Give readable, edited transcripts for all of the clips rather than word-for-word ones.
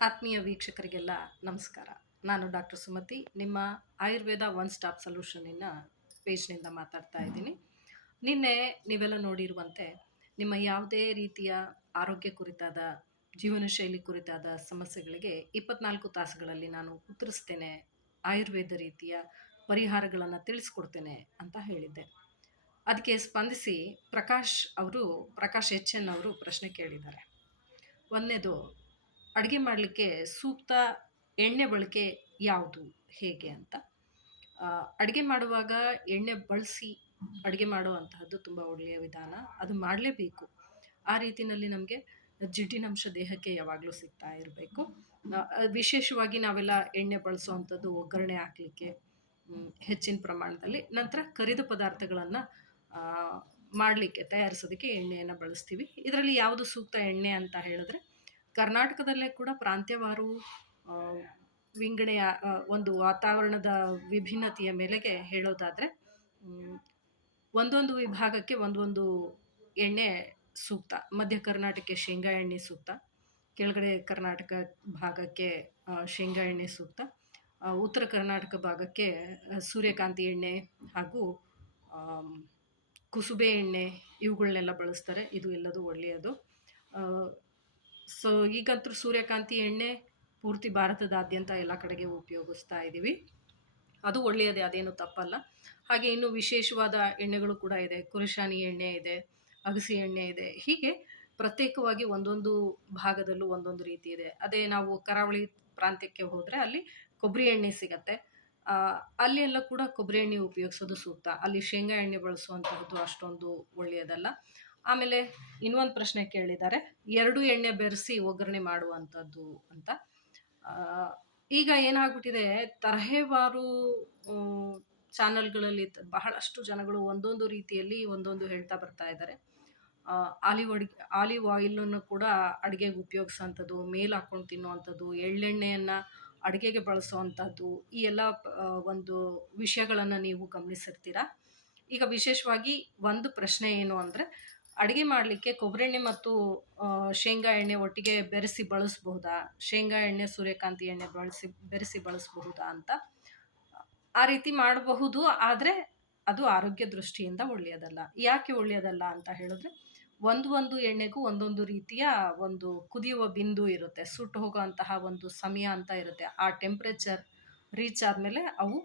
ಆತ್ಮೀಯ ವೀಕ್ಷಕರಿಗೆಲ್ಲ ನಮಸ್ಕಾರ. ನಾನು ಡಾಕ್ಟರ್ ಸುಮತಿ, ನಿಮ್ಮ ಆಯುರ್ವೇದ ಒನ್ ಸ್ಟಾಪ್ ಸೊಲ್ಯೂಷನ್ನಿನ ಪೇಜ್‌ನಿಂದ ಮಾತಾಡ್ತಾ ಇದ್ದೀನಿ. ನಿನ್ನೆ ನೀವೆಲ್ಲ ನೋಡಿರುವಂತೆ, ನಿಮ್ಮ ಯಾವುದೇ ರೀತಿಯ ಆರೋಗ್ಯ ಕುರಿತಾದ, ಜೀವನ ಶೈಲಿ ಕುರಿತಾದ ಸಮಸ್ಯೆಗಳಿಗೆ 24 ತಾಸುಗಳಲ್ಲಿ ನಾನು ಉತ್ತರಿಸ್ತೇನೆ, ಆಯುರ್ವೇದ ರೀತಿಯ ಪರಿಹಾರಗಳನ್ನು ತಿಳಿಸ್ಕೊಡ್ತೇನೆ ಅಂತ ಹೇಳಿದ್ದೆ. ಅದಕ್ಕೆ ಸ್ಪಂದಿಸಿ ಪ್ರಕಾಶ್ ಎಚ್ ಎನ್ ಅವರು ಪ್ರಶ್ನೆ ಕೇಳಿದ್ದಾರೆ. ಒಂದನೇದು, ಅಡುಗೆ ಮಾಡಲಿಕ್ಕೆ ಸೂಕ್ತ ಎಣ್ಣೆ ಬಳಕೆ ಯಾವುದು, ಹೇಗೆ ಅಂತ. ಅಡುಗೆ ಮಾಡುವಾಗ ಎಣ್ಣೆ ಬಳಸಿ ಅಡುಗೆ ಮಾಡುವಂತಹದ್ದು ತುಂಬ ಒಳ್ಳೆಯ ವಿಧಾನ. ಅದು ಮಾಡಲೇಬೇಕು. ಆ ರೀತಿಯಲ್ಲಿ ನಮಗೆ ಜಿಡ್ಡಿನಂಶ ದೇಹಕ್ಕೆ ಯಾವಾಗಲೂ ಸಿಗ್ತಾ ಇರಬೇಕು. ವಿಶೇಷವಾಗಿ ನಾವೆಲ್ಲ ಎಣ್ಣೆ ಬಳಸುವಂಥದ್ದು ಒಗ್ಗರಣೆ ಹಾಕಲಿಕ್ಕೆ ಹೆಚ್ಚಿನ ಪ್ರಮಾಣದಲ್ಲಿ. ನಂತರ ಕರಿದ ಪದಾರ್ಥಗಳನ್ನು ಮಾಡಲಿಕ್ಕೆ, ತಯಾರಿಸೋದಕ್ಕೆ ಎಣ್ಣೆಯನ್ನು ಬಳಸ್ತೀವಿ. ಇದರಲ್ಲಿ ಯಾವುದು ಸೂಕ್ತ ಎಣ್ಣೆ ಅಂತ ಹೇಳಿದ್ರೆ, ಕರ್ನಾಟಕದಲ್ಲೇ ಕೂಡ ಪ್ರಾಂತ್ಯವಾರು ಆ, ವಿಂಗಡೆಯ ಒಂದು ವಾತಾವರಣದ ವಿಭಿನ್ನತೆಯ ಮೇಲೆಗೆ ಹೇಳೋದಾದರೆ, ಒಂದೊಂದು ವಿಭಾಗಕ್ಕೆ ಒಂದೊಂದು ಎಣ್ಣೆ ಸೂಕ್ತ. ಮಧ್ಯ ಕರ್ನಾಟಕಕ್ಕೆ ಶೇಂಗಾ ಎಣ್ಣೆ ಸೂಕ್ತ, ಕೆಳಗಡೆ ಕರ್ನಾಟಕ ಭಾಗಕ್ಕೆ ಶೇಂಗಾ ಎಣ್ಣೆ ಸೂಕ್ತ, ಉತ್ತರ ಕರ್ನಾಟಕ ಭಾಗಕ್ಕೆ ಸೂರ್ಯಕಾಂತಿ ಎಣ್ಣೆ ಹಾಗೂ ಕುಸುಬೆ ಎಣ್ಣೆ ಇವುಗಳನ್ನೆಲ್ಲ ಬಳಸ್ತಾರೆ. ಇದು ಎಲ್ಲದೂ ಒಳ್ಳೆಯದು. ಸೊ ಈಗಂತೂ ಸೂರ್ಯಕಾಂತಿ ಎಣ್ಣೆ ಪೂರ್ತಿ ಭಾರತದಾದ್ಯಂತ ಎಲ್ಲ ಕಡೆಗೆ ಉಪಯೋಗಿಸ್ತಾ ಇದ್ದೀವಿ. ಅದು ಒಳ್ಳೆಯದೇ, ಅದೇನು ತಪ್ಪಲ್ಲ. ಹಾಗೆ ಇನ್ನು ವಿಶೇಷವಾದ ಎಣ್ಣೆಗಳು ಕೂಡ ಇದೆ. ಕುರುಶಾನಿ ಎಣ್ಣೆ ಇದೆ, ಅಗಸಿ ಎಣ್ಣೆ ಇದೆ. ಹೀಗೆ ಪ್ರತ್ಯೇಕವಾಗಿ ಒಂದೊಂದು ಭಾಗದಲ್ಲೂ ಒಂದೊಂದು ರೀತಿ ಇದೆ. ಅದೇ ನಾವು ಕರಾವಳಿ ಪ್ರಾಂತ್ಯಕ್ಕೆ ಹೋದರೆ ಅಲ್ಲಿ ಕೊಬ್ಬರಿ ಎಣ್ಣೆ ಸಿಗತ್ತೆ. ಅಲ್ಲಿ ಎಲ್ಲ ಕೂಡ ಕೊಬ್ಬರಿ ಎಣ್ಣೆ ಉಪಯೋಗಿಸೋದು ಸೂಕ್ತ. ಅಲ್ಲಿ ಶೇಂಗಾ ಎಣ್ಣೆ ಬಳಸುವಂತಹದ್ದು ಅಷ್ಟೊಂದು ಒಳ್ಳೆಯದಲ್ಲ. ಆಮೇಲೆ ಇನ್ನೊಂದು ಪ್ರಶ್ನೆ ಕೇಳಿದ್ದಾರೆ, 2 ಎಣ್ಣೆ ಬೆರೆಸಿ ಒಗ್ಗರಣೆ ಮಾಡುವಂಥದ್ದು ಅಂತ. ಈಗ ಏನಾಗ್ಬಿಟ್ಟಿದೆ, ತರಹೇವಾರು ಚಾನಲ್ಗಳಲ್ಲಿ ಬಹಳಷ್ಟು ಜನಗಳು ಒಂದೊಂದು ರೀತಿಯಲ್ಲಿ ಒಂದೊಂದು ಹೇಳ್ತಾ ಬರ್ತಾ ಇದ್ದಾರೆ. ಆಲಿವ್ ಆಯಿಲನ್ನು ಕೂಡ ಅಡುಗೆಗೆ ಉಪಯೋಗಿಸೋಂಥದ್ದು, ಮೇಲೆ ಹಾಕ್ಕೊಂಡು ತಿನ್ನುವಂಥದ್ದು, ಎಳ್ಳೆಣ್ಣೆಯನ್ನು ಅಡುಗೆಗೆ ಬಳಸುವಂಥದ್ದು, ಈ ಎಲ್ಲ ಒಂದು ವಿಷಯಗಳನ್ನು ನೀವು ಗಮನಿಸಿರ್ತೀರ. ಈಗ ವಿಶೇಷವಾಗಿ ಒಂದು ಪ್ರಶ್ನೆ ಏನು ಅಂದರೆ, ಅಡುಗೆ ಮಾಡಲಿಕ್ಕೆ ಕೊಬ್ಬರಿ ಎಣ್ಣೆ ಮತ್ತು ಶೇಂಗಾ ಎಣ್ಣೆ ಒಟ್ಟಿಗೆ ಬೆರೆಸಿ ಬಳಸಬಹುದಾ? ಶೇಂಗಾ ಎಣ್ಣೆ, ಸೂರ್ಯಕಾಂತಿ ಎಣ್ಣೆ ಬೆರೆಸಿ ಬಳಸಬಹುದಾ ಅಂತ. ಆ ರೀತಿ ಮಾಡಬಹುದು, ಆದರೆ ಅದು ಆರೋಗ್ಯ ದೃಷ್ಟಿಯಿಂದ ಒಳ್ಳೆಯದಲ್ಲ. ಯಾಕೆ ಒಳ್ಳೆಯದಲ್ಲ ಅಂತ ಹೇಳಿದ್ರೆ, ಒಂದು ಎಣ್ಣೆಗೂ ಒಂದೊಂದು ರೀತಿಯ ಒಂದು ಕುದಿಯುವ ಬಿಂದು ಇರುತ್ತೆ. ಸುಟ್ಟು ಹೋಗುವಂತಹ ಒಂದು ಸಮಯ ಅಂತ ಇರುತ್ತೆ. ಆ ಟೆಂಪ್ರೇಚರ್ ರೀಚ್ ಆದಮೇಲೆ ಅವು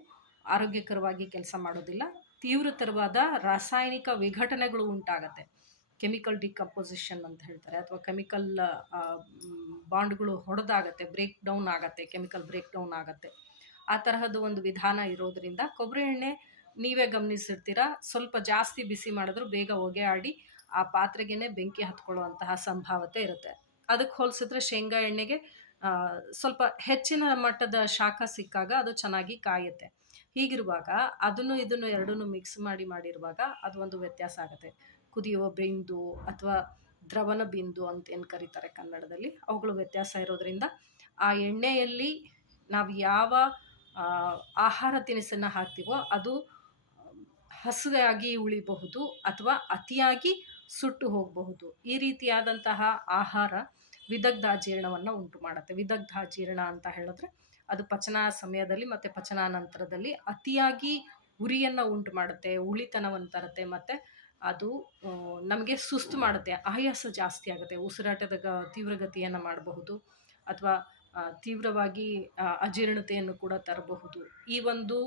ಆರೋಗ್ಯಕರವಾಗಿ ಕೆಲಸ ಮಾಡೋದಿಲ್ಲ. ತೀವ್ರತರವಾದ ರಾಸಾಯನಿಕ ವಿಘಟನೆಗಳು ಉಂಟಾಗತ್ತೆ. ಕೆಮಿಕಲ್ ಡಿಕಂಪೋಸಿಷನ್ ಅಂತ ಹೇಳ್ತಾರೆ, ಅಥವಾ ಕೆಮಿಕಲ್ ಬಾಂಡ್ಗಳು ಹೊಡೆದಾಗತ್ತೆ, ಬ್ರೇಕ್ ಡೌನ್ ಆಗತ್ತೆ, ಕೆಮಿಕಲ್ ಬ್ರೇಕ್ ಡೌನ್ ಆಗತ್ತೆ. ಆ ತರಹದ ಒಂದು ವಿಧಾನ ಇರೋದರಿಂದ ಕೊಬ್ಬರಿ ಎಣ್ಣೆ ನೀವೇ ಗಮನಿಸಿರ್ತೀರ, ಸ್ವಲ್ಪ ಜಾಸ್ತಿ ಬಿಸಿ ಮಾಡಿದ್ರು ಬೇಗ ಹೊಗೆ ಆಡಿ ಆ ಪಾತ್ರೆಗೇನೆ ಬೆಂಕಿ ಹತ್ಕೊಳ್ಳುವಂತಹ ಸಂಭಾವ್ಯತೆ ಇರುತ್ತೆ. ಅದಕ್ಕೆ ಹೋಲಿಸಿದ್ರೆ ಶೇಂಗಾ ಎಣ್ಣೆಗೆ ಸ್ವಲ್ಪ ಹೆಚ್ಚಿನ ಮಟ್ಟದ ಶಾಖ ಸಿಕ್ಕಾಗ ಅದು ಚೆನ್ನಾಗಿ ಕಾಯುತ್ತೆ. ಹೀಗಿರುವಾಗ ಅದನ್ನು ಇದನ್ನು ಎರಡನ್ನೂ ಮಿಕ್ಸ್ ಮಾಡಿರುವಾಗ ಅದು ಒಂದು ವ್ಯತ್ಯಾಸ ಆಗುತ್ತೆ. ಕುದಿಯುವ ಬಿಂದು ಅಥವಾ ದ್ರವನ ಬಿಂದು ಅಂತ ಏನು ಕರೀತಾರೆ ಕನ್ನಡದಲ್ಲಿ, ಅವುಗಳು ವ್ಯತ್ಯಾಸ ಇರೋದ್ರಿಂದ ಆ ಎಣ್ಣೆಯಲ್ಲಿ ನಾವು ಯಾವ ಆಹಾರ ತಿನಿಸನ್ನು ಹಾಕ್ತೀವೋ ಅದು ಹಸಿಯಾಗಿ ಉಳಿಬಹುದು ಅಥವಾ ಅತಿಯಾಗಿ ಸುಟ್ಟು ಹೋಗಬಹುದು. ಈ ರೀತಿಯಾದಂತಹ ಆಹಾರ ವಿದಗ್ಧಾಜೀರ್ಣವನ್ನು ಉಂಟು ಮಾಡುತ್ತೆ. ವಿದಗ್ಧಾಜೀರ್ಣ ಅಂತ ಹೇಳಿದ್ರೆ ಅದು ಪಚನ ಸಮಯದಲ್ಲಿ ಮತ್ತು ಪಚನ ನಂತರದಲ್ಲಿ ಅತಿಯಾಗಿ ಉರಿಯನ್ನು ಉಂಟು ಮಾಡುತ್ತೆ, ಉಳಿತನವನ್ನು ತರುತ್ತೆ, ಮತ್ತು ಅದು ನಮಗೆ ಸುಸ್ತು ಮಾಡುತ್ತೆ, ಆಯಾಸ ಜಾಸ್ತಿ ಆಗುತ್ತೆ, ಉಸಿರಾಟದ ತೀವ್ರಗತಿಯನ್ನು ಮಾಡಬಹುದು, ಅಥವಾ ತೀವ್ರವಾಗಿ ಅಜೀರ್ಣತೆಯನ್ನು ಕೂಡ ತರಬಹುದು. ಈ ಒಂದು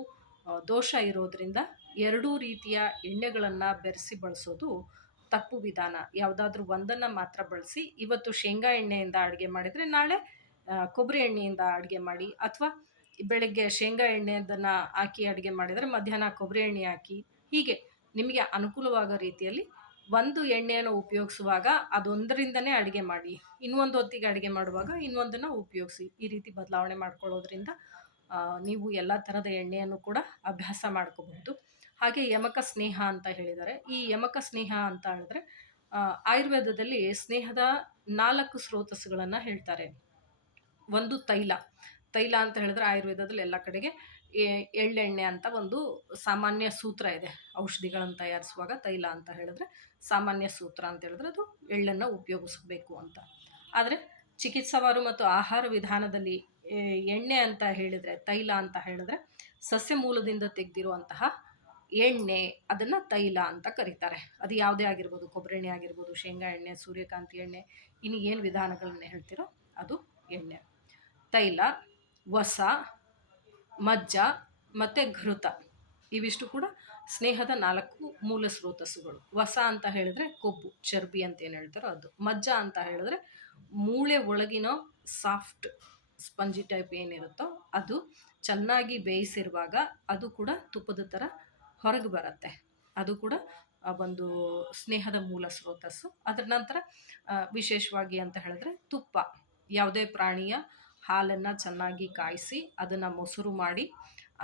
ದೋಷ ಇರೋದ್ರಿಂದ ಎರಡೂ ರೀತಿಯ ಎಣ್ಣೆಗಳನ್ನು ಬೆರೆಸಿ ಬಳಸೋದು ತಪ್ಪು ವಿಧಾನ. ಯಾವುದಾದ್ರೂ ಒಂದನ್ನು ಮಾತ್ರ ಬಳಸಿ, ಇವತ್ತು ಶೇಂಗಾ ಎಣ್ಣೆಯಿಂದ ಅಡುಗೆ ಮಾಡಿದರೆ ನಾಳೆ ಕೊಬ್ಬರಿ ಎಣ್ಣೆಯಿಂದ ಅಡುಗೆ ಮಾಡಿ, ಅಥವಾ ಬೆಳಗ್ಗೆ ಶೇಂಗಾ ಎಣ್ಣೆದನ್ನು ಹಾಕಿ ಅಡುಗೆ ಮಾಡಿದರೆ ಮಧ್ಯಾಹ್ನ ಕೊಬ್ಬರಿ ಎಣ್ಣೆ ಹಾಕಿ, ಹೀಗೆ ನಿಮಗೆ ಅನುಕೂಲವಾಗೋ ರೀತಿಯಲ್ಲಿ ಒಂದು ಎಣ್ಣೆಯನ್ನು ಉಪಯೋಗಿಸುವಾಗ ಅದೊಂದರಿಂದನೇ ಅಡುಗೆ ಮಾಡಿ, ಇನ್ನೊಂದು ಹೊತ್ತಿಗೆ ಅಡುಗೆ ಮಾಡುವಾಗ ಇನ್ನೊಂದನ್ನು ಉಪಯೋಗಿಸಿ. ಈ ರೀತಿ ಬದಲಾವಣೆ ಮಾಡ್ಕೊಳ್ಳೋದ್ರಿಂದ ನೀವು ಎಲ್ಲ ಥರದ ಎಣ್ಣೆಯನ್ನು ಕೂಡ ಅಭ್ಯಾಸ ಮಾಡ್ಕೋಬಹುದು. ಹಾಗೆ ಯಮಕ ಸ್ನೇಹ ಅಂತ ಹೇಳಿದ್ದಾರೆ. ಈ ಯಮಕ ಸ್ನೇಹ ಅಂತ ಹೇಳಿದ್ರೆ, ಆಯುರ್ವೇದದಲ್ಲಿ ಸ್ನೇಹದ 4 ಸ್ರೋತಸ್ಸುಗಳನ್ನು ಹೇಳ್ತಾರೆ. ಒಂದು ತೈಲ ಅಂತ ಹೇಳಿದ್ರೆ ಆಯುರ್ವೇದದಲ್ಲಿ ಎಲ್ಲ ಕಡೆಗೆ ಎಳ್ಳೆಣ್ಣೆ ಅಂತ ಒಂದು ಸಾಮಾನ್ಯ ಸೂತ್ರ ಇದೆ. ಔಷಧಿಗಳನ್ನು ತಯಾರಿಸುವಾಗ ತೈಲ ಅಂತ ಹೇಳಿದ್ರೆ ಸಾಮಾನ್ಯ ಸೂತ್ರ ಅಂತ ಹೇಳಿದ್ರೆ ಅದು ಎಳ್ಳನ್ನು ಉಪಯೋಗಿಸ್ಬೇಕು ಅಂತ. ಆದರೆ ಚಿಕಿತ್ಸಾವಾರು ಮತ್ತು ಆಹಾರ ವಿಧಾನದಲ್ಲಿ ಎಣ್ಣೆ ಅಂತ ಹೇಳಿದರೆ, ತೈಲ ಅಂತ ಹೇಳಿದ್ರೆ ಸಸ್ಯ ಮೂಲದಿಂದ ತೆಗೆದಿರುವಂತಹ ಎಣ್ಣೆ, ಅದನ್ನು ತೈಲ ಅಂತ ಕರೀತಾರೆ. ಅದು ಯಾವುದೇ ಆಗಿರ್ಬೋದು, ಕೊಬ್ಬರಿ ಎಣ್ಣೆ ಆಗಿರ್ಬೋದು, ಶೇಂಗಾ ಎಣ್ಣೆ, ಸೂರ್ಯಕಾಂತಿ ಎಣ್ಣೆ, ಇನ್ನು ಏನು ವಿಧಾನಗಳನ್ನ ಹೇಳ್ತಿರೋ ಅದು ಎಣ್ಣೆ. ತೈಲ, ವಸ, ಮಜ್ಜ ಮತ್ತು ಘೃತ, ಇವಿಷ್ಟು ಕೂಡ ಸ್ನೇಹದ 4 ಮೂಲ ಸ್ರೋತಸ್ಸುಗಳು. ವಸ ಅಂತ ಹೇಳಿದ್ರೆ ಕೊಬ್ಬು, ಚರ್ಬಿ ಅಂತ ಏನು ಹೇಳ್ತಾರೋ ಅದು. ಮಜ್ಜ ಅಂತ ಹೇಳಿದ್ರೆ ಮೂಳೆ ಒಳಗಿನ ಸಾಫ್ಟ್ ಸ್ಪಂಜಿ ಟೈಪ್ ಏನಿರುತ್ತೋ ಅದು ಚೆನ್ನಾಗಿ ಬೇಯಿಸಿರುವಾಗ ಅದು ಕೂಡ ತುಪ್ಪದ ಥರ ಹೊರಗೆ ಬರುತ್ತೆ. ಅದು ಕೂಡ ಒಂದು ಸ್ನೇಹದ ಮೂಲ ಸ್ರೋತಸ್ಸು. ಅದರ ನಂತರ ವಿಶೇಷವಾಗಿ ಅಂತ ಹೇಳಿದ್ರೆ ತುಪ್ಪ, ಯಾವುದೇ ಪ್ರಾಣಿಯ ಹಾಲನ್ನು ಚೆನ್ನಾಗಿ ಕಾಯಿಸಿ ಅದನ್ನು ಮೊಸರು ಮಾಡಿ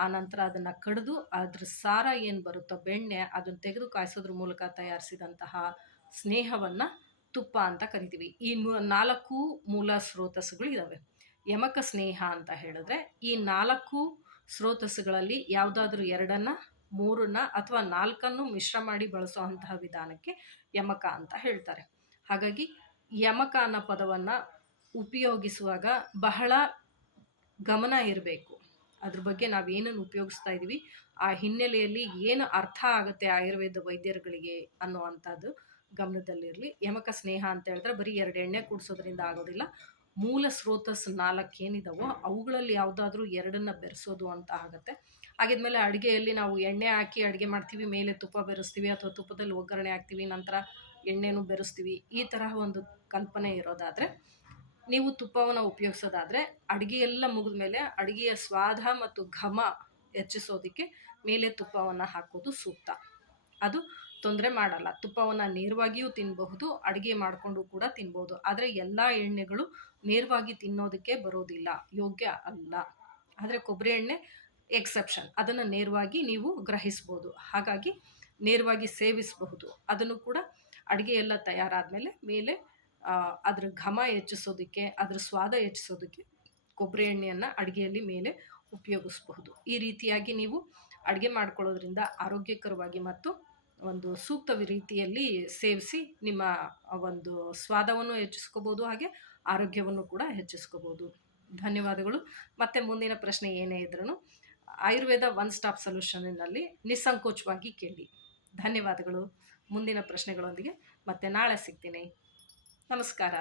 ಆನಂತರ ಅದನ್ನು ಕಡಿದು ಅದ್ರ ಸಾರ ಏನು ಬರುತ್ತೋ ಬೆಣ್ಣೆ, ಅದನ್ನು ತೆಗೆದು ಕಾಯಿಸೋದ್ರ ಮೂಲಕ ತಯಾರಿಸಿದಂತಹ ಸ್ನೇಹವನ್ನು ತುಪ್ಪ ಅಂತ ಕರಿತೀವಿ. ಈ 4 ಮೂಲ ಸ್ರೋತಸ್ಸುಗಳು ಇದ್ದಾವೆ. ಯಮಕ ಸ್ನೇಹ ಅಂತ ಹೇಳಿದ್ರೆ ಈ 4 ಸ್ರೋತಸ್ಸುಗಳಲ್ಲಿ ಯಾವುದಾದ್ರೂ 2 3 ಅಥವಾ 4 ಮಿಶ್ರ ಮಾಡಿ ಬಳಸುವಂತಹ ವಿಧಾನಕ್ಕೆ ಯಮಕ ಅಂತ ಹೇಳ್ತಾರೆ. ಹಾಗಾಗಿ ಯಮಕ ಅನ್ನೋ ಪದವನ್ನು ಉಪಯೋಗಿಸುವಾಗ ಬಹಳ ಗಮನ ಇರಬೇಕು. ಅದ್ರ ಬಗ್ಗೆ ನಾವೇನನ್ನು ಉಪಯೋಗಿಸ್ತಾ ಇದ್ದೀವಿ, ಆ ಹಿನ್ನೆಲೆಯಲ್ಲಿ ಏನು ಅರ್ಥ ಆಗುತ್ತೆ ಆಯುರ್ವೇದ ವೈದ್ಯರುಗಳಿಗೆ ಅನ್ನುವಂಥದ್ದು ಗಮನದಲ್ಲಿರಲಿ. ಯಮಕ ಸ್ನೇಹ ಅಂತ ಹೇಳಿದ್ರೆ ಬರೀ 2 ಎಣ್ಣೆ ಕೂಡಿಸೋದ್ರಿಂದ ಆಗೋದಿಲ್ಲ. ಮೂಲ ಸ್ರೋತಸ್ 4 ಏನಿದಾವೋ ಅವುಗಳಲ್ಲಿ ಯಾವುದಾದ್ರೂ 2 ಬೆರೆಸೋದು ಅಂತ ಆಗುತ್ತೆ. ಆಗಿದ್ಮೇಲೆ ಅಡುಗೆಯಲ್ಲಿ ನಾವು ಎಣ್ಣೆ ಹಾಕಿ ಅಡುಗೆ ಮಾಡ್ತೀವಿ, ಮೇಲೆ ತುಪ್ಪ ಬೆರೆಸ್ತೀವಿ, ಅಥವಾ ತುಪ್ಪದಲ್ಲಿ ಒಗ್ಗರಣೆ ಹಾಕ್ತೀವಿ, ನಂತರ ಎಣ್ಣೆನೂ ಬೆರೆಸ್ತೀವಿ. ಈ ತರಹ ಒಂದು ಕಲ್ಪನೆ ಇರೋದಾದರೆ, ನೀವು ತುಪ್ಪವನ್ನು ಉಪಯೋಗಿಸೋದಾದರೆ ಅಡುಗೆ ಎಲ್ಲ ಮುಗಿದ ಮೇಲೆ ಅಡುಗೆಯ ಸ್ವಾದ ಮತ್ತು ಘಮ ಹೆಚ್ಚಿಸೋದಕ್ಕೆ ಮೇಲೆ ತುಪ್ಪವನ್ನು ಹಾಕೋದು ಸೂಕ್ತ. ಅದು ತೊಂದರೆ ಮಾಡಲ್ಲ. ತುಪ್ಪವನ್ನು ನೇರವಾಗಿಯೂ ತಿನ್ನಬಹುದು, ಅಡುಗೆ ಮಾಡಿಕೊಂಡು ಕೂಡ ತಿನ್ಬೋದು. ಆದರೆ ಎಲ್ಲ ಎಣ್ಣೆಗಳು ನೇರವಾಗಿ ತಿನ್ನೋದಕ್ಕೆ ಬರೋದಿಲ್ಲ, ಯೋಗ್ಯ ಅಲ್ಲ. ಆದರೆ ಕೊಬ್ಬರಿ ಎಣ್ಣೆ ಎಕ್ಸೆಪ್ಷನ್, ಅದನ್ನು ನೇರವಾಗಿ ನೀವು ಗ್ರಹಿಸ್ಬೋದು. ಹಾಗಾಗಿ ನೇರವಾಗಿ ಸೇವಿಸಬಹುದು. ಅದನ್ನು ಕೂಡ ಅಡುಗೆ ಎಲ್ಲ ತಯಾರಾದಮೇಲೆ ಮೇಲೆ ಅದ್ರ ಘಮ ಹೆಚ್ಚಿಸೋದಕ್ಕೆ, ಅದ್ರ ಸ್ವಾದ ಹೆಚ್ಚಿಸೋದಕ್ಕೆ ಕೊಬ್ಬರಿ ಎಣ್ಣೆಯನ್ನು ಅಡುಗೆಯಲ್ಲಿ ಮೇಲೆ ಉಪಯೋಗಿಸಬಹುದು. ಈ ರೀತಿಯಾಗಿ ನೀವು ಅಡುಗೆ ಮಾಡ್ಕೊಳ್ಳೋದ್ರಿಂದ ಆರೋಗ್ಯಕರವಾಗಿ ಮತ್ತು ಒಂದು ಸೂಕ್ತ ರೀತಿಯಲ್ಲಿ ಸೇವಿಸಿ ನಿಮ್ಮ ಒಂದು ಸ್ವಾದವನ್ನು ಹೆಚ್ಚಿಸ್ಕೋಬೋದು, ಹಾಗೆ ಆರೋಗ್ಯವನ್ನು ಕೂಡ ಹೆಚ್ಚಿಸ್ಕೋಬೋದು. ಧನ್ಯವಾದಗಳು. ಮತ್ತು ಮುಂದಿನ ಪ್ರಶ್ನೆ ಏನೇ ಇದ್ರೂ ಆಯುರ್ವೇದ ಒನ್ ಸ್ಟಾಪ್ ಸೊಲ್ಯೂಷನ್ನಲ್ಲಿ ನಿಸ್ಸಂಕೋಚವಾಗಿ ಕೇಳಿ. ಧನ್ಯವಾದಗಳು. ಮುಂದಿನ ಪ್ರಶ್ನೆಗಳೊಂದಿಗೆ ಮತ್ತೆ ನಾಳೆ ಸಿಗ್ತೀನಿ. ನಮಸ್ಕಾರ.